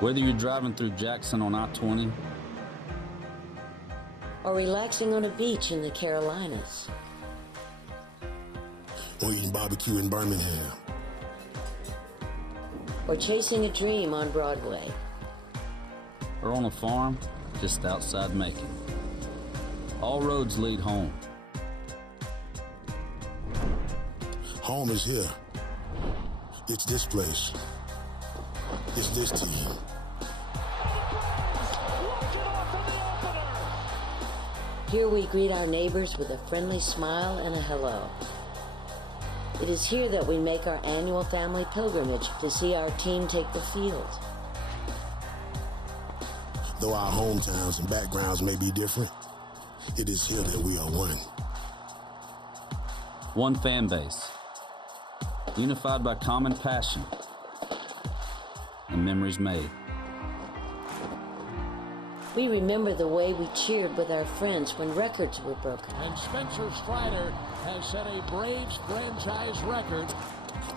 Whether you're driving through Jackson on I-20 or relaxing on a beach in the Carolinas, or eating barbecue in Birmingham, or chasing a dream on Broadway, or on a farm just outside Macon, all roads lead home. Home is here. It's this place. It's this team. Here we greet our neighbors with a friendly smile and a hello. It is here that we make our annual family pilgrimage to see our team take the field. Though our hometowns and backgrounds may be different, it is here that we are one. One fan base, unified by common passion and memories made. We remember the way we cheered with our friends when records were broken. And Spencer Strider has set a Braves franchise record.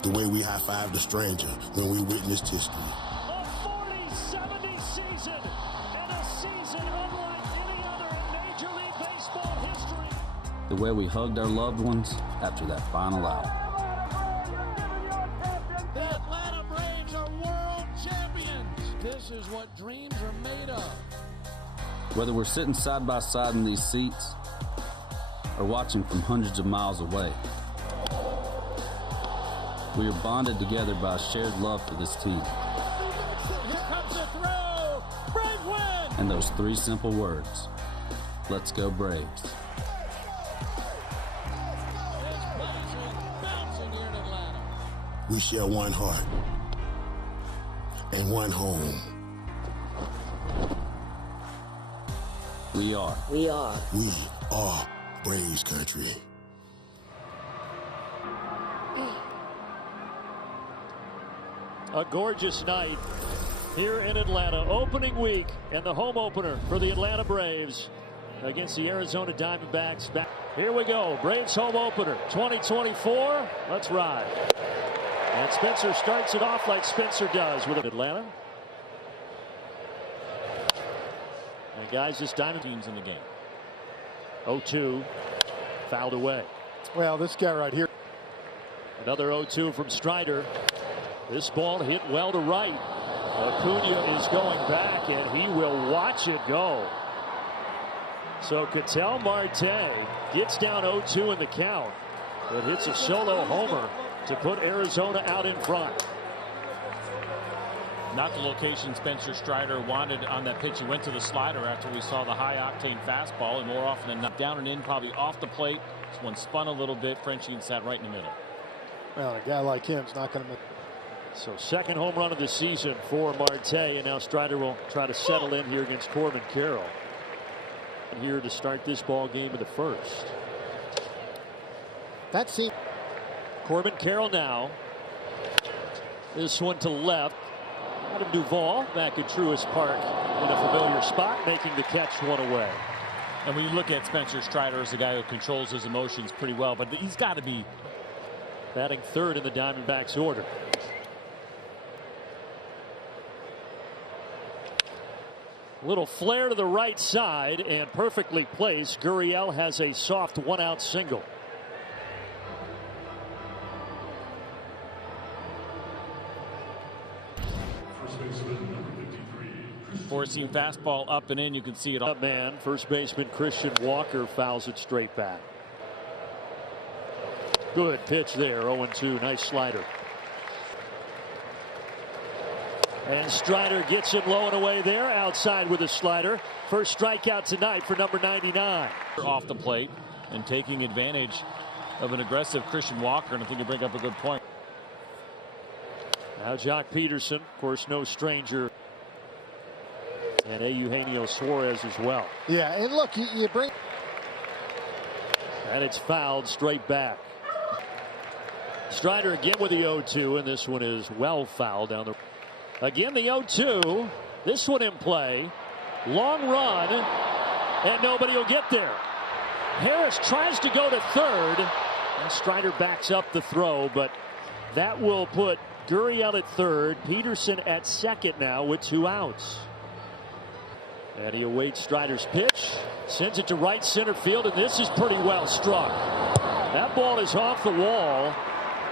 The way we high-fived a stranger when we witnessed history. A 40-70 season, and a season unlike any other in Major League Baseball history. The way we hugged our loved ones after that final out. The Atlanta Braves are world champions. This is what dreams are made of. Whether we're sitting side by side in these seats or watching from hundreds of miles away, we are bonded together by a shared love for this team. Here comes the throw. Brave win. And those three simple words, let's go Braves. This place is bouncing here in Atlanta. We share one heart and one home. We are. We are. We are Braves country. A gorgeous night here in Atlanta. Opening week and the home opener for the Atlanta Braves against the Arizona Diamondbacks. Here we go. Braves home opener 2024. Let's ride. And Spencer starts it off like Spencer does with Atlanta. And guys, this Diamond team's in the game. 0-2. Fouled away. Well, this guy right here. Another 0-2 from Strider. This ball hit well to right. Acuna is going back, and he will watch it go. So Ketel Marte gets down 0-2 in the count, but hits a solo homer to put Arizona out in front. Not the location Spencer Strider wanted on that pitch. He went to the slider after we saw the high-octane fastball, and more often than not, down and in, probably off the plate. This one spun a little bit. Frenchie sat right in the middle. Well, a guy like him is not going to make. So second home run of the season for Marte, and now Strider will try to settle in here against Corbin Carroll. Here to start this ball game of the first. That's it. Corbin Carroll now. This one to left. Adam Duvall back at Truist Park in a familiar spot, making the catch one away. And when you look at Spencer Strider as a guy who controls his emotions pretty well, but he's got to be batting third in the Diamondbacks order. Little flare to the right side and perfectly placed. Gurriel has a soft one-out single. Four-seam fastball up and in. You can see it all. Man, first baseman Christian Walker fouls it straight back. Good pitch there. 0-2. Nice slider. And Strider gets him low and away there, outside with a slider. First strikeout tonight for number 99. Off the plate and taking advantage of an aggressive Christian Walker, and I think you bring up a good point. Now Jock Peterson, of course, no stranger. And Eugenio Suarez as well. Yeah, and look, you bring. And it's fouled straight back. Strider again with the 0-2, and this one is well fouled down the. Again, the 0-2. This one in play. Long run, and nobody will get there. Harris tries to go to third, and Strider backs up the throw, but that will put Gurriel at third, Peterson at second now with 2 outs. And he awaits Strider's pitch, sends it to right center field, and this is pretty well struck. That ball is off the wall.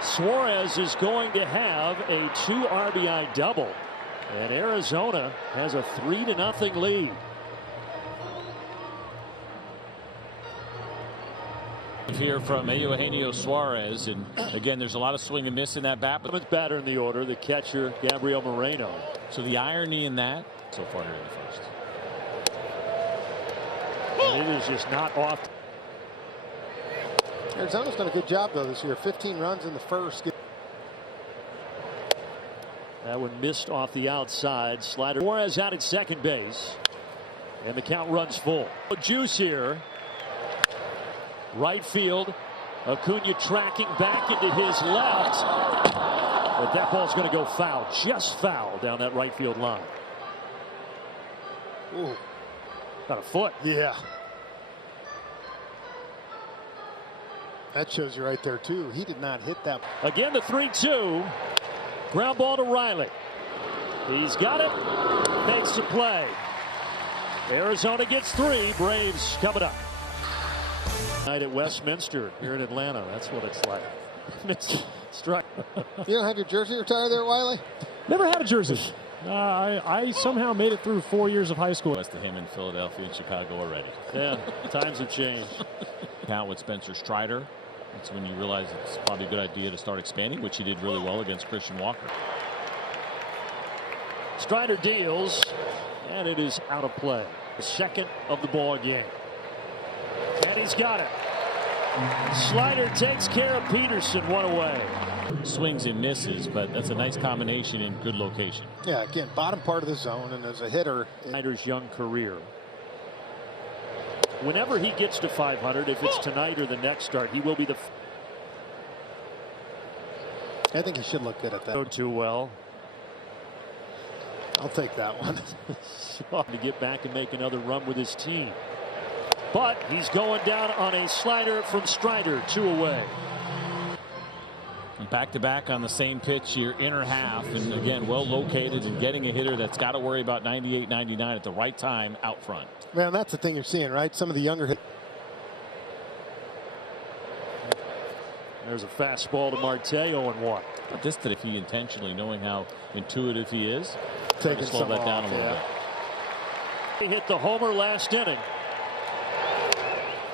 Suarez is going to have a 2 RBI double, and Arizona has a 3-0 lead. Here from Eugenio Suarez, and again there's a lot of swing and miss in that bat, but Seventh batter in the order, the catcher Gabriel Moreno. so the irony in that so far here in the first. And it is just not off. Arizona's done a good job though this year. 15 runs in the first. That one missed off the outside. Slider. Suarez out at second base, and the count runs full. Juice here. Right field. Acuna tracking back into his left. But that ball's going to go foul. Just foul down that right field line. Ooh. About a foot. Yeah. That shows you right there too. He did not hit that. Again, the 3-2. Ground ball to Riley. He's got it. Makes the play. Arizona gets 3. Braves coming up. Night at Westminster here in Atlanta. That's what it's like. It's strike. You don't have your jersey retired there, Wiley? Never had a jersey. I somehow made it through 4 years of high school. West of him in Philadelphia and Chicago already. Yeah, times have changed. Now with Spencer Strider, that's when you realize it's probably a good idea to start expanding, which he did really well against Christian Walker. Strider deals, and it is out of play. The second of the ball game. And he's got it. Slider takes care of Peterson, 1 away. Swings and misses, but that's a nice combination in good location. Yeah, again, bottom part of the zone, and as a hitter. Snyder's young career. Whenever he gets to 500, if it's tonight or the next start, he will be the. I think he should look good at that. Go too well. I'll take that one. To get back and make another run with his team. But he's going down on a slider from Strider, 2 away. Back-to-back on the same pitch, your inner half, and again, well located and getting a hitter that's got to worry about 98, 99 at the right time out front. Man, that's the thing you're seeing, right? Some of the younger hitters. There's a fastball to Marte, 0-1. But this, that if he intentionally, knowing how intuitive he is, Taking slow some that down off, a little yeah. bit. He hit the homer last inning.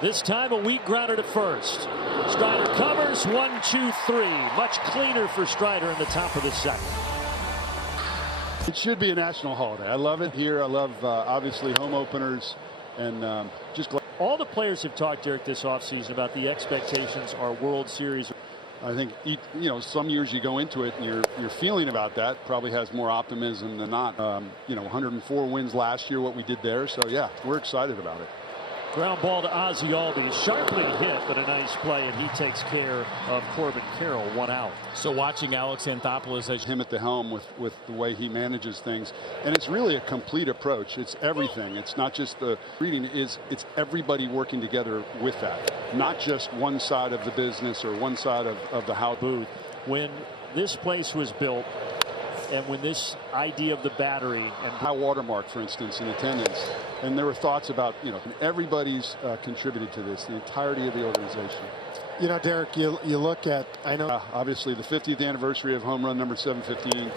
This time a weak grounder to first. Strider covers, 1-2-3. Much cleaner for Strider in the top of the second. It should be a national holiday. I love it here. I love, obviously, home openers, and just glad. All the players have talked, Derek, this offseason about the expectations are World Series. I think, some years you go into it and your feeling about that probably has more optimism than not. 104 wins last year, what we did there. So, yeah, we're excited about it. Ground ball to Ozzie Albies. Sharply hit, but a nice play, and he takes care of Corbin Carroll, 1 out. So watching Alex Anthopoulos as Him at the helm with the way he manages things, and it's really a complete approach. It's everything. It's not just the reading. It's everybody working together with that, not just one side of the business or one side of the house. Booth. When this place was built, and when this idea of the battery and high watermark, for instance, in attendance, and there were thoughts about, everybody's contributed to this, the entirety of the organization. Derek, you look at, I know. Obviously, the 50th anniversary of home run number 715.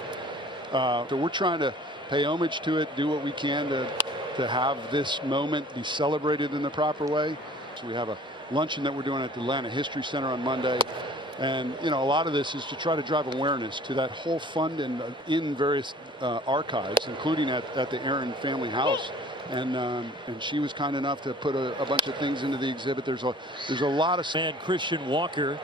So we're trying to pay homage to it, do what we can to have this moment be celebrated in the proper way. So we have a luncheon that we're doing at the Atlanta History Center on Monday. And, a lot of this is to try to drive awareness to that whole fund and in various archives, including at the Aaron family house. And she was kind enough to put a bunch of things into the exhibit. There's a lot of. And Christian Walker.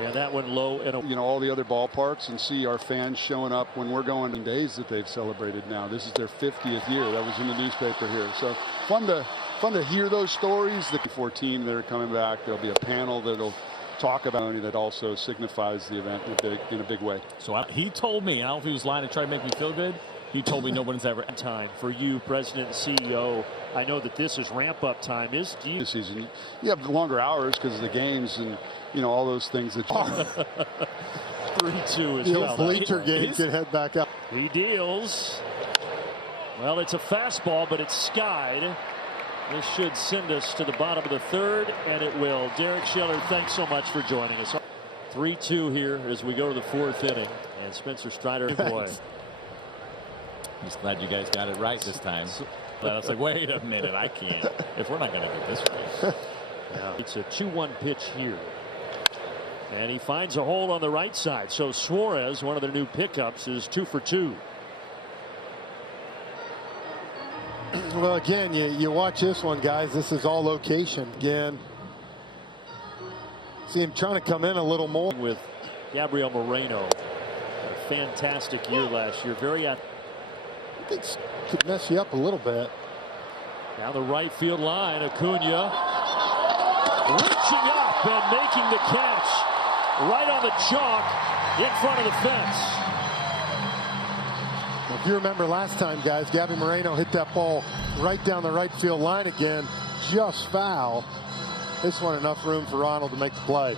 Yeah, that one low. And all the other ballparks, and see our fans showing up when we're going in days that they've celebrated now. This is their 50th year. That was in the newspaper here. So fun to hear those stories. The 14 that are coming back. There'll be a panel that'll talk about it that also signifies the event in a big way. So he told me, I don't know if he was lying to try to make me feel good. He told me no one's ever time for you, President and CEO. I know that this is ramp-up time. This season, you have longer hours because of the games and all those things that. 3-2 as The well. old bleacher game could head back up. He deals. Well, it's a fastball, but it's skied. This should send us to the bottom of the third, and it will. Derek Schiller, thanks so much for joining us. 3-2 here as we go to the fourth inning, and Spencer Strider. Boy, Just glad you guys got it right this time. I was like, wait a minute, I can't. If we're not going to do this right. yeah. It's a 2-1 pitch here. And he finds a hole on the right side. So Suarez, one of their new pickups, is 2 for 2. Well, again, you watch this one, guys. This is all location. Again, see him trying to come in a little more. With Gabriel Moreno. A fantastic year last year. Very athletic. I think it could mess you up a little bit. Down the right field line, Acuna reaching up and making the catch right on the chalk in front of the fence. If you remember last time, guys, Gabby Moreno hit that ball right down the right field line again, just foul. This one enough room for Ronald to make the play.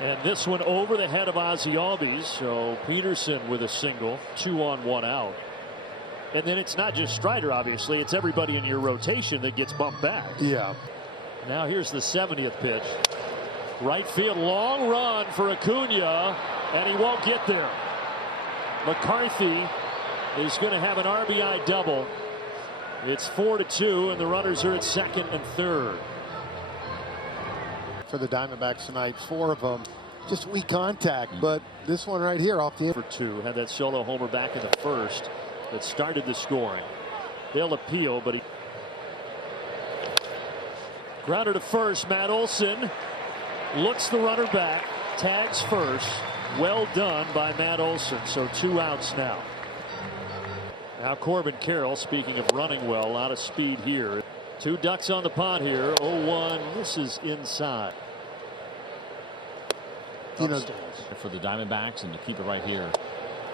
And this one over the head of Ozzie Albies. So Peterson with a single, 2 on 1 out. And then it's not just Strider, obviously. It's everybody in your rotation that gets bumped back. Yeah. Now here's the 70th pitch. Right field, long run for Acuna, and he won't get there. McCarthy is going to have an RBI double. It's 4-2, and the runners are at second and third. For the Diamondbacks tonight, 4 of them just weak contact, but this one right here off the for 2 had that solo homer back in the first that started the scoring. They'll appeal, but he grounded to first. Matt Olson looks the runner back, tags first. Well done by Matt Olson. So 2 outs now. Now Corbin Carroll, speaking of running well, a lot of speed here. 2 ducks on the pond here. 0-1. This is inside. You know, For the Diamondbacks, and to keep it right here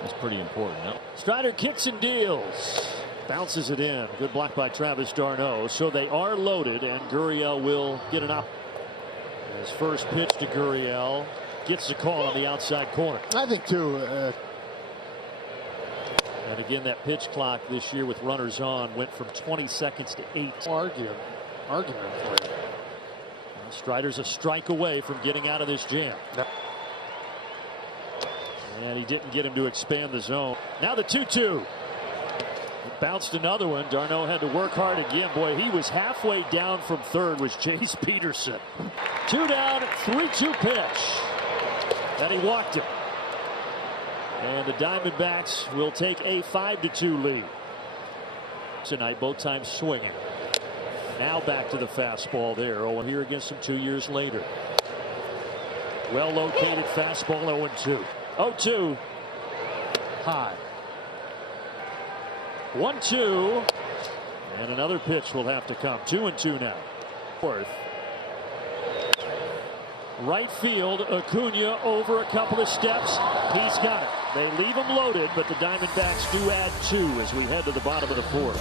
is pretty important. Yep. Strider kicks and deals. Bounces it in. Good block by Travis d'Arnaud. So they are loaded, and Gurriel will get an up. His first pitch to Gurriel gets the call on the outside corner. I think too. And again, that pitch clock this year with runners on went from 20 seconds to 8. Argument for you. Strider's a strike away from getting out of this jam. No. And he didn't get him to expand the zone. Now the 2-2. Bounced another one. d'Arnaud had to work hard again. Boy, he was halfway down from third was Chase Peterson. 2 down, 3-2 pitch. And he walked him. And the Diamondbacks will take a 5-2 lead. Tonight, both times swinging. Now back to the fastball there. 0-1 here against him 2 years later. Well located fastball 0-2. 0-2. High. 1-2. And another pitch will have to come. 2-2 now. Fourth. Right field, Acuna over a couple of steps. He's got it. They leave him loaded, but the Diamondbacks do add 2 as we head to the bottom of the fourth.